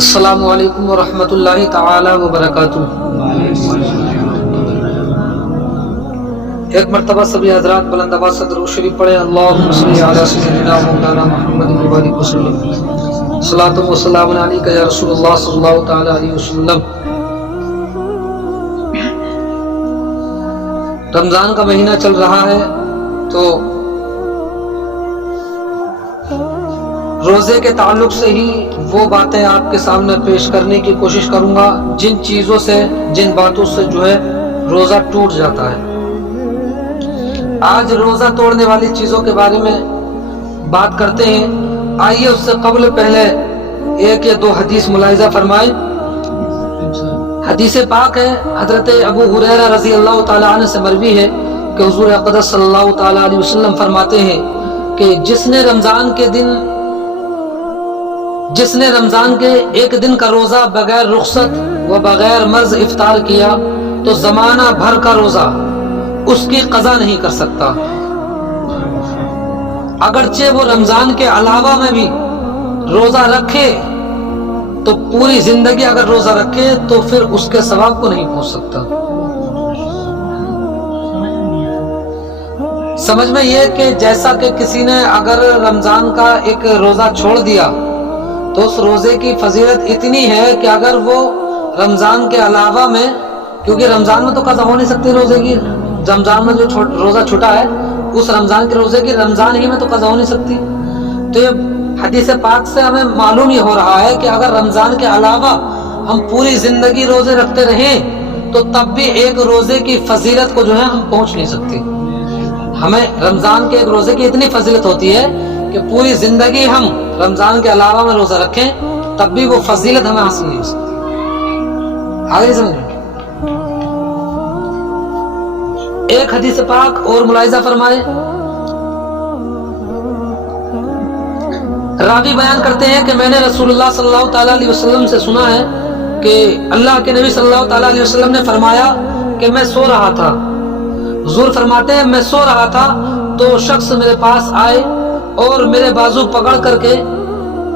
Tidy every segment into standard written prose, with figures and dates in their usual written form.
السلام علیکم ورحمۃ اللہ تعالی وبرکاتہ۔ ایک مرتبہ سبھی حضرات بلند آواز سے درود شریف پڑھیں۔ اللہم صلی علی سیدنا مولانا محمد وبارک وسلم۔ صلاۃ و سلام علیک یا رسول اللہ صلی اللہ تعالی علیہ وسلم۔ رمضان کا مہینہ چل رہا ہے تو روزے کے تعلق سے ہی وہ باتیں آپ کے سامنے پیش کرنے کی کوشش کروں گا جن چیزوں سے جن باتوں سے روزہ ٹوٹ جاتا ہے۔ آج روزہ توڑنے والی چیزوں کے بارے میں بات کرتے ہیں۔ آئیے اس سے قبل پہلے ایک یا دو حدیث ملاحظہ فرمائیں۔ حدیث پاک ہے، حضرت ابو ہریرہ رضی اللہ تعالیٰ عنہ سے مروی ہے کہ حضور اقدس صلی اللہ تعالیٰ علیہ وسلم فرماتے ہیں کہ جس نے رمضان کے ایک دن کا روزہ بغیر رخصت و بغیر مرض افطار کیا تو زمانہ بھر کا روزہ اس کی قضا نہیں کر سکتا، اگرچہ وہ رمضان کے علاوہ میں بھی روزہ رکھے تو پوری زندگی اگر روزہ رکھے تو پھر اس کے ثواب کو نہیں پہنچ سکتا۔ سمجھ میں یہ کہ جیسا کہ کسی نے اگر رمضان کا ایک روزہ چھوڑ دیا تو اس روزے کی فضیلت اتنی ہے کہ اگر وہ رمضان کے علاوہ میں، کیونکہ رمضان میں تو قضا ہو نہیں سکتی روزے کی، رمضان میں جو روزہ چھوٹا ہے اس رمضان کے روزے کی رمضان ہی میں تو قضا ہو نہیں سکتی، تو یہ حدیث پاک سے ہمیں معلوم یہ ہو رہا ہے کہ اگر رمضان کے علاوہ ہم پوری زندگی روزے رکھتے رہیں تو تب بھی ایک روزے کی فضیلت کو ہم پہنچ نہیں سکتے۔ ہمیں رمضان کے ایک روزے کی اتنی فضیلت ہوتی ہے کہ پوری زندگی ہم رمضان کے علاوہ میں روزہ رکھیں تب بھی وہ فضیلت ہمیں حاصل نہیں ہو سکتی۔ آگے سمجھ لیں۔ ایک حدیث پاک اور ملاحظہ فرمائے، راوی بیان کرتے ہیں کہ میں نے رسول اللہ صلی اللہ تعالیٰ علیہ وسلم سے سنا ہے کہ اللہ کے نبی صلی اللہ تعالیٰ علیہ وسلم نے فرمایا کہ میں سو رہا تھا، حضور فرماتے ہیں میں سو رہا تھا تو شخص میرے پاس آئے اور میرے بازو پکڑ کر کے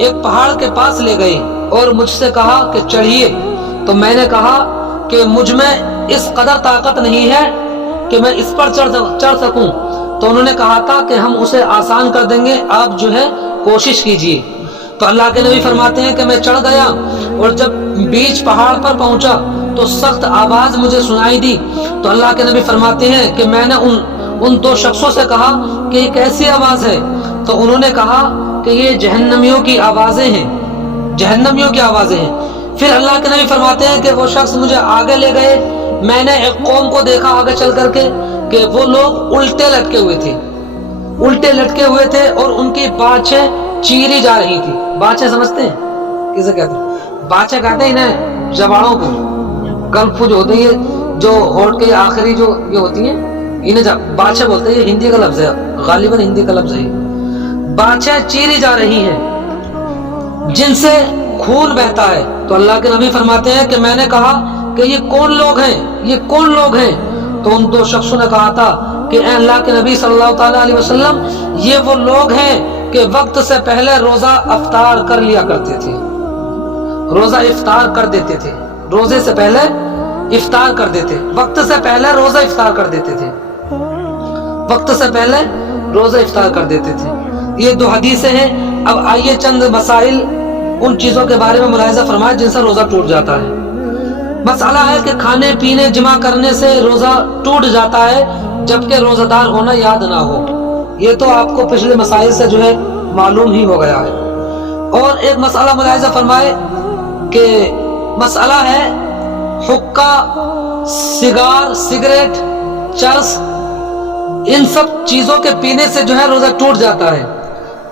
ایک پہاڑ کے پاس لے گئے اور مجھ سے کہا کہ چڑھیے، تو میں نے کہا کہ مجھ میں اس قدر طاقت نہیں ہے کہ میں اس پر چڑھ سکوں، تو انہوں نے کہا تھا کہ ہم اسے آسان کر دیں گے، آپ کوشش کیجئے۔ تو اللہ کے نبی فرماتے ہیں کہ میں چڑھ گیا اور جب بیچ پہاڑ پر پہنچا تو سخت آواز مجھے سنائی دی، تو اللہ کے نبی فرماتے ہیں کہ میں نے ان دو شخصوں سے کہا کہ یہ کیسی آواز ہے، تو انہوں نے کہا کہ یہ جہنمیوں کی آوازیں ہیں، جہنمیوں کی آوازیں ہیں۔ پھر اللہ کے نبی فرماتے ہیں کہ وہ شخص مجھے آگے لے گئے، میں نے ایک قوم کو دیکھا آگے چل کر کے کہ وہ لوگ الٹے لٹکے ہوئے تھے اور ان کی باچھیں چیری جا رہی تھی۔ باچھیں سمجھتے ہیں کسے کہتے ہیں؟ باچھیں کہتے ہیں انہیں جواڑوں کو، گلف جو ہوتے ہیں جو ہونٹ کے آخری جو یہ ہوتی ہیں انہیں باچھیں بولتے ہیں، یہ ہندی کا لفظ ہے، غالباً ہندی کا لفظ ہے۔ باچھیں چیری جا رہی ہیں جن سے خون بہتا ہے، تو اللہ کے نبی فرماتے ہیں کہ میں نے کہا کہ یہ کون لوگ ہیں، تو ان دو شخصوں نے کہا تھا کہ اے اللہ کے نبی صلی اللہ تعالیٰ علیہ وسلم، یہ وہ لوگ ہیں کہ وقت سے پہلے روزہ افطار کر لیا کرتے تھے، روزہ افطار کر دیتے تھے، روزے سے پہلے افطار کر دیتے، وقت سے پہلے روزہ افطار کر دیتے تھے، وقت سے پہلے روزہ افطار کر دیتے تھے۔ یہ دو حدیثیں ہیں۔ اب آئیے چند مسائل ان چیزوں کے بارے میں ملاحظہ فرمائے جن سے روزہ ٹوٹ جاتا ہے۔ مسئلہ ہے کہ کھانے پینے جمع کرنے سے روزہ ٹوٹ جاتا ہے جبکہ روزہ دار ہونا یاد نہ ہو، یہ تو آپ کو پچھلے مسائل سے معلوم ہی ہو گیا ہے۔ اور ایک مسئلہ ملاحظہ فرمائے کہ مسئلہ ہے حقہ، سگار، سگریٹ، چرس، ان سب چیزوں کے پینے سے روزہ ٹوٹ جاتا ہے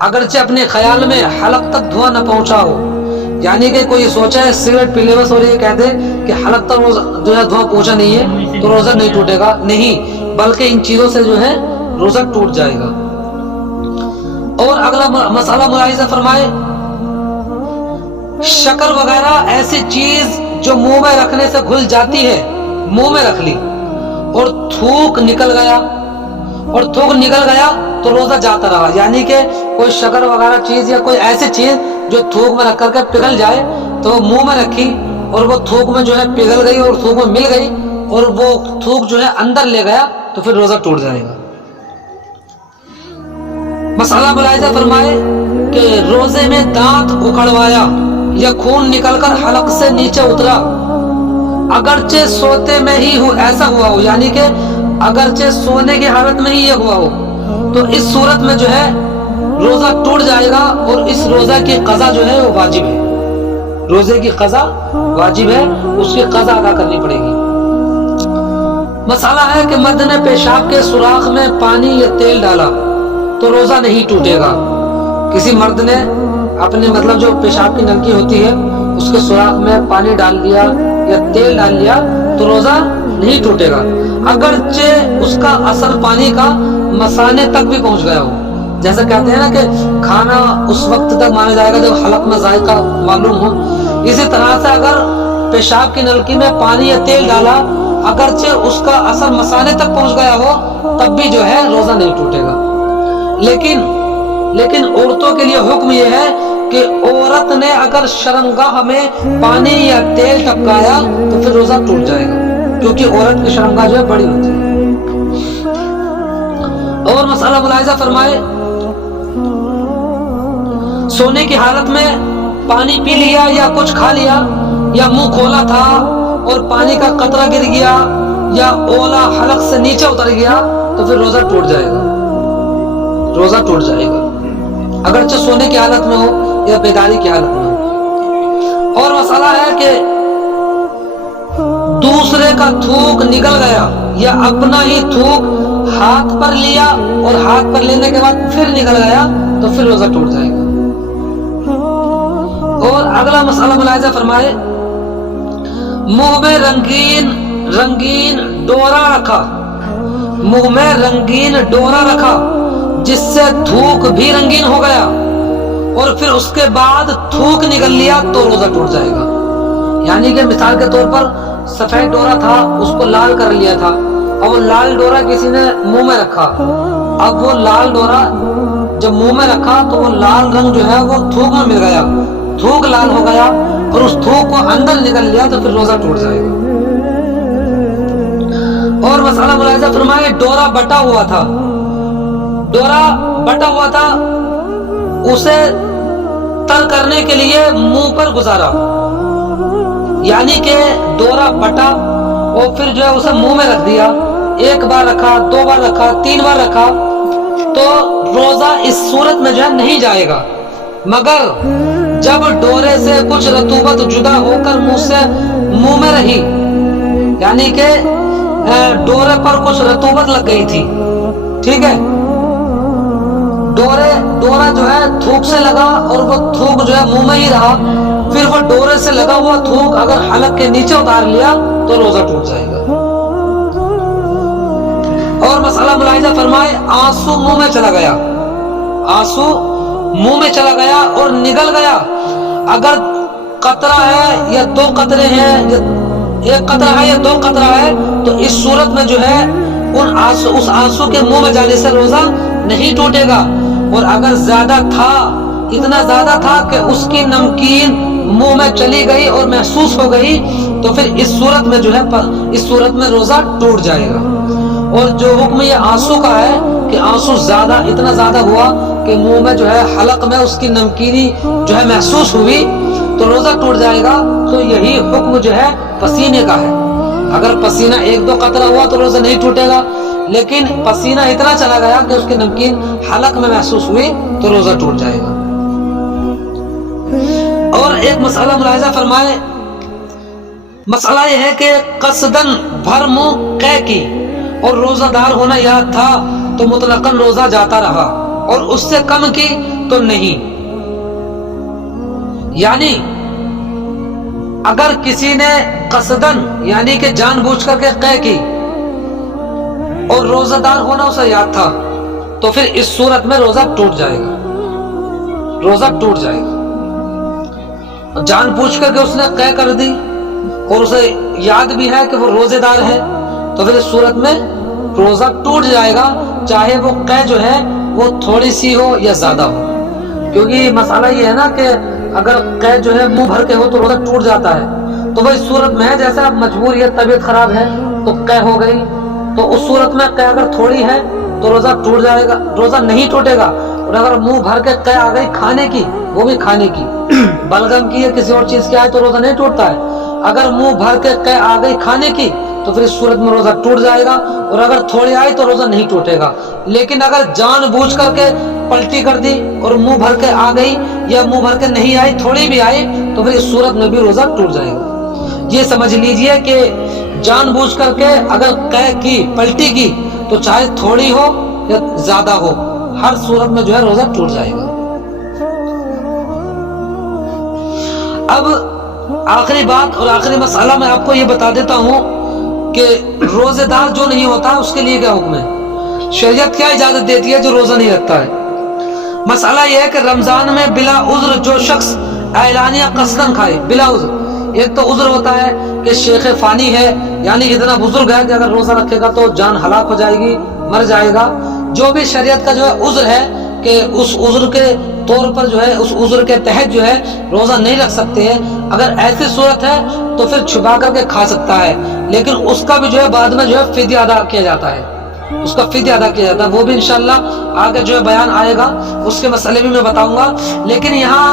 اگرچہ اپنے خیال میں حلق تک دھواں نہ پہنچا ہو، یعنی کہ کوئی سوچا ہے سگریٹ پی لے بس اور یہ کہہ دے کہ حلق تک دھواں پہنچا نہیں ہے تو روزہ نہیں ٹوٹے گا، نہیں، بلکہ ان چیزوں سے روزہ ٹوٹ جائے گا۔ اور اگلا مسئلہ ملاحظہ فرمائے، شکر وغیرہ ایسی چیز جو منہ میں رکھنے سے گھل جاتی ہے، منہ میں رکھ لی اور تھوک نکل گیا اور تھوک نکل گیا تو روزہ جاتا رہا. یعنی کہ کوئی شکر وغیرہ چیز یا کوئی ایسی چیز جو تھوک میں رکھ کر کے پگھل جائے تو منہ میں رکھی اور وہ تھوک میں جو ہے پگھل گئی اور تھوک میں مل گئی اور وہ تھوک جو ہے اندر لے گیا تو پھر روزہ ٹوٹ جائے گا. مسئلہ ملاحظہ فرمائے کہ روزے میں دانت اکھڑوایا یا خون نکل کر حلق سے نیچے اترا اگرچہ سوتے میں ہی ہو ایسا ہوا ہو, یعنی کہ اگرچہ سونے کی حالت میں ہی یہ ہوا ہو تو اس صورت میں جو ہے روزہ ٹوٹ جائے گا اور اس روزہ کی قضا جو ہے وہ واجب ہے. روزے کی قضا واجب ہے, اس کی قضا ادا کرنی پڑے گی. مسئلہ ہے کہ مرد نے پیشاب کے سوراخ میں پانی یا تیل ڈالا تو روزہ نہیں ٹوٹے گا. کسی مرد نے اپنے مطلب جو پیشاب کی نلکی ہوتی ہے اس کے سوراخ میں پانی ڈال دیا یا تیل ڈال لیا تو روزہ نہیں ٹوٹے گا اگرچہ اس کا اثر پانی کا مثانے تک بھی پہنچ گیا ہو. جیسا کہتے ہیں نا کہ کھانا اس وقت تک مانا جائے گا جب حلق میں ذائقہ معلوم ہو, اسی طرح سے اگر پیشاب کی نلکی میں پانی یا تیل ڈالا اگرچہ اس کا اثر مثانے تک پہنچ گیا ہو تب بھی جو ہے روزہ نہیں ٹوٹے گا. لیکن عورتوں کے لیے حکم یہ ہے کہ عورت نے اگر شرمگاہ میں پانی یا تیل ٹپکایا تو پھر روزہ ٹوٹ جائے گا, کیونکہ عورت کی شرمگاہ جو ہے بڑی ہوتی ہے. اور مسئلہ ملاحظہ فرمائے, سونے کی حالت میں پانی پی لیا یا کچھ کھا لیا یا منہ کھولا تھا اور پانی کا قطرہ گر گیا یا اولا حلق سے نیچے اتر گیا تو پھر روزہ ٹوٹ جائے گا. روزہ ٹوٹ جائے گا اگرچہ سونے کی حالت میں ہو یا بیداری کی حالت میں ہو. اور مسئلہ ہے کہ دوسرے کا تھوک نکل گیا یا اپنا ہی تھوک ہاتھ پر لیا اور ہاتھ پر لینے کے بعد پھر نکل گیا تو پھر روزہ ٹوٹ جائے گا. اور اگلا مسئلہ ملاحظہ فرمائے, منہ میں رنگین ڈورا رکھا, منہ میں رنگین ڈورا رکھا جس سے تھوک بھی رنگین ہو گیا اور پھر اس کے بعد تھوک نکل لیا تو روزہ ٹوٹ جائے گا. یعنی کہ مثال کے طور پر سفید ڈورا تھا, اس کو لال کر لیا تھا, اور وہ لال ڈورا کسی نے منہ میں رکھا. اب وہ لال ڈورا جب منہ میں رکھا تو وہ لال رنگ جو ہے وہ تھوک میں مل گیا, تھوک لال ہو گیا اور اس تھوک کو اندر نکل لیا تو پھر روزہ ٹوٹ جائے گا. اور مسئلہ ملاحظہ فرمائے, ڈورا بٹا ہوا تھا, ڈورا بٹا ہوا تھا, اسے تر کرنے کے لیے منہ پر گزارا. یعنی کہ ڈورا بٹا اور پھر جو ہے اسے منہ میں رکھ دیا, ایک بار رکھا, دو بار رکھا, تین بار رکھا تو روزہ اس صورت میں جو ہے نہیں جائے گا. مگر جب ڈورے سے کچھ رطوبت جدا ہو کر منہ میں رہی, یعنی کہ ڈورے پر کچھ رطوبت لگ گئی تھی, ٹھیک ہے, ڈورا جو ہے تھوک سے لگا اور وہ تھوک جو ہے منہ میں ہی رہا, پھر وہ ڈورے سے لگا ہوا تھوک اگر حلق کے نیچے اتار لیا تو روزہ ٹوٹ جائے گا. اور مسئلہ ملاحظہ فرمائے, آنسو منہ میں چلا گیا, آنسو منہ میں چلا گیا اور نگل گیا, اگر قطرہ ہے یا دو قطرے ہیں, ایک قطرہ ہے یا دو قطرہ ہے تو اس صورت میں جو ہے اس آنسو کے منہ میں جانے سے روزہ نہیں ٹوٹے گا. اور اگر زیادہ تھا, اتنا زیادہ تھا کہ اس کی نمکین منہ میں چلی گئی اور محسوس ہو گئی تو پھر اس صورت میں جو ہے اس صورت میں روزہ ٹوٹ جائے گا. اور جو حکم یہ آنسو کا ہے کہ آنسو اتنا زیادہ ہوا کہ منہ میں جو ہے حلق میں اس کی نمکینی جو ہے محسوس ہوئی تو روزہ ٹوٹ جائے گا. تو یہی حکم جو ہے پسینے کا ہے. اگر پسینہ ایک دو قطرہ ہوا تو روزہ نہیں ٹوٹے گا, لیکن پسینہ اتنا چلا گیا کہ اس کی نمکین حلق میں محسوس ہوئی تو روزہ ٹوٹ جائے گا. اور ایک مسئلہ ملاحظہ فرمائے, مسئلہ یہ ہے کہ قصدن بھر منہ قے کی اور روزہ دار ہونا یاد تھا تو مطلقاً روزہ جاتا رہا, اور اس سے کم کی تو نہیں. یعنی اگر کسی نے قصدن یعنی کہ جان بوجھ کر کے قے کی اور روزہ دار ہونا اسے یاد تھا تو پھر اس صورت میں روزہ ٹوٹ جائے گا, روزہ ٹوٹ جائے گا. جان بوجھ کر کے اس نے قے کر دی اور اسے یاد بھی ہے کہ وہ روزے دار ہے تو پھر اس صورت میں روزہ ٹوٹ جائے گا, چاہے وہ قے جو ہے وہ تھوڑی سی ہو یا زیادہ ہو، کیونکہ مسئلہ یہ ہے نا کہ اگر قے جو ہے منہ بھر کے ہو تو روزہ ٹوٹ جاتا ہے، تو وہی صورت میں جیسا مجبور یا طبیعت خراب ہے تو قے ہو گئی، تو اس صورت میں قے اگر تھوڑی ہے تو روزہ ٹوٹ جائے گا، روزہ نہیں ٹوٹے گا۔ اور اگر منہ بھر کے قے آ گئی کھانے کی، وہ بھی کھانے کی، بلغم کی یا کسی اور چیز کی آئے تو روزہ نہیں ٹوٹتا ہے۔ اگر منہ بھر کے قے آ گئی کھانے کی تو پھر اس صورت میں روزہ ٹوٹ جائے گا، اور اگر تھوڑی آئی تو روزہ نہیں ٹوٹے گا۔ لیکن اگر جان بوجھ کر کے پلٹی کر دی اور منہ بھر کے آ گئی یا منہ بھر کے نہیں آئی، تھوڑی بھی آئی، تو پھر اس صورت میں بھی روزہ ٹوٹ جائے گا۔ یہ سمجھ لیجئے کہ جان بوجھ کر کے اگر قے کی، پلٹی کی، تو چاہے تھوڑی ہو یا زیادہ ہو، ہر صورت میں جو ہے روزہ ٹوٹ جائے گا۔ اب آخری بات اور آخری مسئلہ میں آپ کو یہ بتا دیتا ہوں کہ روزے دار جو نہیں ہوتا اس کے لیے کیا حکم ہے، شریعت کیا اجازت دیتی ہے جو روزہ نہیں رکھتا ہے۔ مسئلہ یہ ہے کہ رمضان میں بلا عذر جو شخص اعلانیہ قصدن کھائے، بلا عذر، ایک تو عذر ہوتا ہے کہ شیخ فانی ہے، یعنی اتنا بزرگ ہے کہ اگر روزہ رکھے گا تو جان ہلاک ہو جائے گی، مر جائے گا، جو بھی شریعت کا جو ہے عذر ہے کہ اس عذر کے طور پر جو ہے، اس عذر کے تحت جو ہے روزہ نہیں رکھ سکتے ہیں، اگر ایسی صورت ہے تو پھر چھپا کر کے کھا سکتا ہے، لیکن اس کا بھی جو ہے بعد میں جو ہے فدیہ ادا کیا جاتا ہے، اس کا فدیہ ادا کیا جاتا ہے، وہ بھی انشاءاللہ آگے جو ہے بیان آئے گا، اس کے مسئلے بھی میں بتاؤں گا۔ لیکن یہاں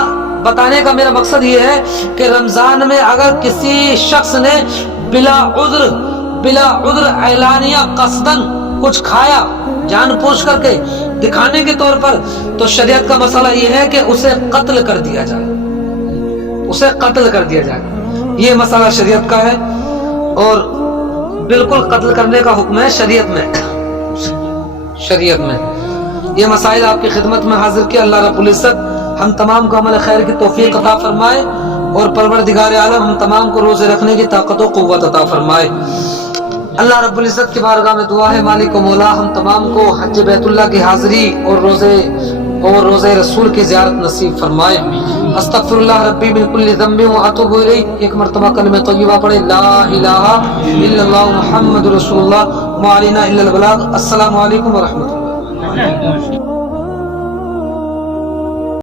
بتانے کا میرا مقصد یہ ہے کہ رمضان میں اگر کسی شخص نے بلا عذر اعلانیہ قصدن کچھ کھایا، جان پوچھ کر کے دکھانے کے طور پر، تو شریعت کا مسئلہ یہ ہے کہ اسے قتل کر دیا جائے، اسے قتل کر دیا جائے، یہ مسئلہ شریعت کا ہے، اور بالکل قتل کرنے کا حکم ہے شریعت میں۔ یہ مسائل آپ کی خدمت میں حاضر کیا۔ اللہ رب العزت ہم تمام کو عمل خیر کی توفیق عطا فرمائے، اور پروردگار عالم ہم تمام کو روزے رکھنے کی طاقت و قوت عطا فرمائے۔ اللہ رب العزت کی بارگاہ میں دعا ہے، مالک و مولا ہم تمام کو حج بیت اللہ کی حاضری اور روزے رسول کی زیارت نصیب فرمائے۔ استغفر اللہ ربی من کل ذنب و اتوب الیہ، ایک مرتبہ کلمہ طیبہ پڑھیں، لا الہ الا اللہ محمد رسول اللہ، ما علینا الا البلاغ۔ السلام علیکم ورحمۃ اللہ۔